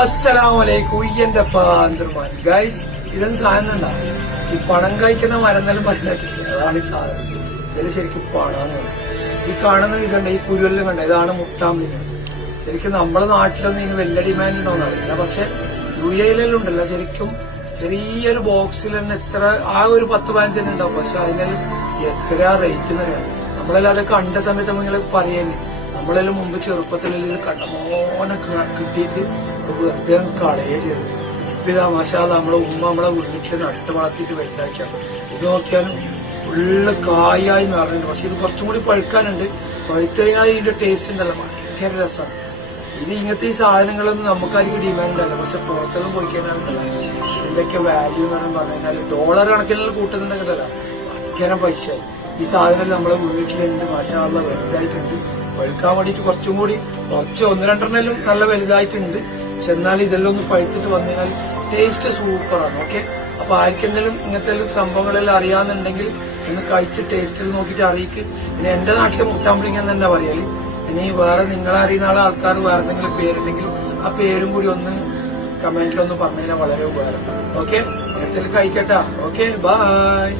അസ്സലാമലൈക്കും. എന്റെ പാന്തർമാൻ ഗൈസ്, ഇതെന്ന് സാധനം എന്താ? ഈ പണം കഴിക്കുന്ന മരന്നെല്ലാം മനസ്സിലാക്കില്ല. അതാണ് ഈ സാധനം. ഇതിൽ ശരിക്കും പണം. ഈ കാണുന്നത് ഇതുണ്ട്, ഈ കുരുവെല്ലാം കണ്ട, ഇതാണ് മുട്ടാമ്പീന്. ശരിക്കും നമ്മുടെ നാട്ടിലൊന്നും ഇതിന് വലിയ ഡിമാൻഡ് ഉണ്ടോന്ന് അറിയില്ല. പക്ഷെ യുഎഇലെല്ലാം ഉണ്ടല്ലോ, ശരിക്കും ചെറിയൊരു ബോക്സിൽ തന്നെ എത്ര ആ ഒരു 10-15 തന്നെ ഉണ്ടാവും. പക്ഷെ അതിനെല്ലാം എത്ര റേറ്റ് എന്നറിയാം. നമ്മളെല്ലാം അത് കണ്ട സമയത്ത് നമ്മൾ പറയുന്നേ, നമ്മളെല്ലാം മുമ്പ് ചെറുപ്പത്തിലെല്ലാം ഇത് കണ്ടമോനെ കിട്ടിയിട്ട് വെറുതെ കളയേ ചെയ്തു. ഇപ്പൊ ഇതാ മാഷാ നമ്മളെ ഉമ്മ നമ്മളെ വീട്ടിൽ നട്ട് വളർത്തിയിട്ട് വലുതാക്കിയാണ്. ഇത് നോക്കിയാലും ഫുള്ള് കായായി നിറഞ്ഞിട്ടുണ്ട്. പക്ഷെ ഇത് കുറച്ചും കൂടി പഴുക്കാനുണ്ട്. പഴുത്തു കഴിഞ്ഞാൽ ഇതിന്റെ ടേസ്റ്റ് ഉണ്ടല്ലോ, ഭയങ്കര രസമാണ്. ഇത് ഇങ്ങനത്തെ ഈ സാധനങ്ങളൊന്നും നമുക്കായിരിക്കും ഡിമാൻഡ് അല്ല. പക്ഷെ പുറത്തൊന്നും പോയി കഴിഞ്ഞാൽ ഇതിന്റെയൊക്കെ വാല്യൂ എന്ന് പറഞ്ഞാൽ ഡോളർ കണക്കിനെല്ലാം കൂട്ടുന്നുണ്ടെങ്കിലല്ല, ഭയങ്കര പൈസ. ഈ സാധനം നമ്മളെ വീട്ടിലുണ്ട്, മാഷാ വലുതായിട്ടുണ്ട്. പഴുക്കാൻ വേണ്ടിയിട്ട് കുറച്ച് 1-2 നല്ല വലുതായിട്ടുണ്ട്. പക്ഷെ എന്നാലും ഇതെല്ലാം ഒന്ന് പഴുത്തിട്ട് വന്നാൽ ടേസ്റ്റ് സൂപ്പറാണ്. ഓക്കെ, അപ്പൊ ആർക്കെങ്കിലും ഇങ്ങനത്തെ സംഭവങ്ങളെല്ലാം അറിയാന്നുണ്ടെങ്കിൽ ഒന്ന് കഴിച്ച് ടേസ്റ്റിൽ നോക്കിയിട്ട് അറിയിക്ക്. ഇനി എന്റെ നാട്ടിലെ മുട്ടാമ്പിളിക്കാൻ തന്നെ പറയല്. ഇനി വേറെ നിങ്ങളെ അറിയുന്ന ആൾക്കാർ വേറെ എന്തെങ്കിലും പേരുണ്ടെങ്കിൽ ആ പേരും കൂടി ഒന്ന് കമന്റിലൊന്ന് പറഞ്ഞാൽ വളരെ ഉപകാരം. ഓക്കെ, ഇങ്ങനത്തെ കഴിക്കട്ടാ. Okay, by.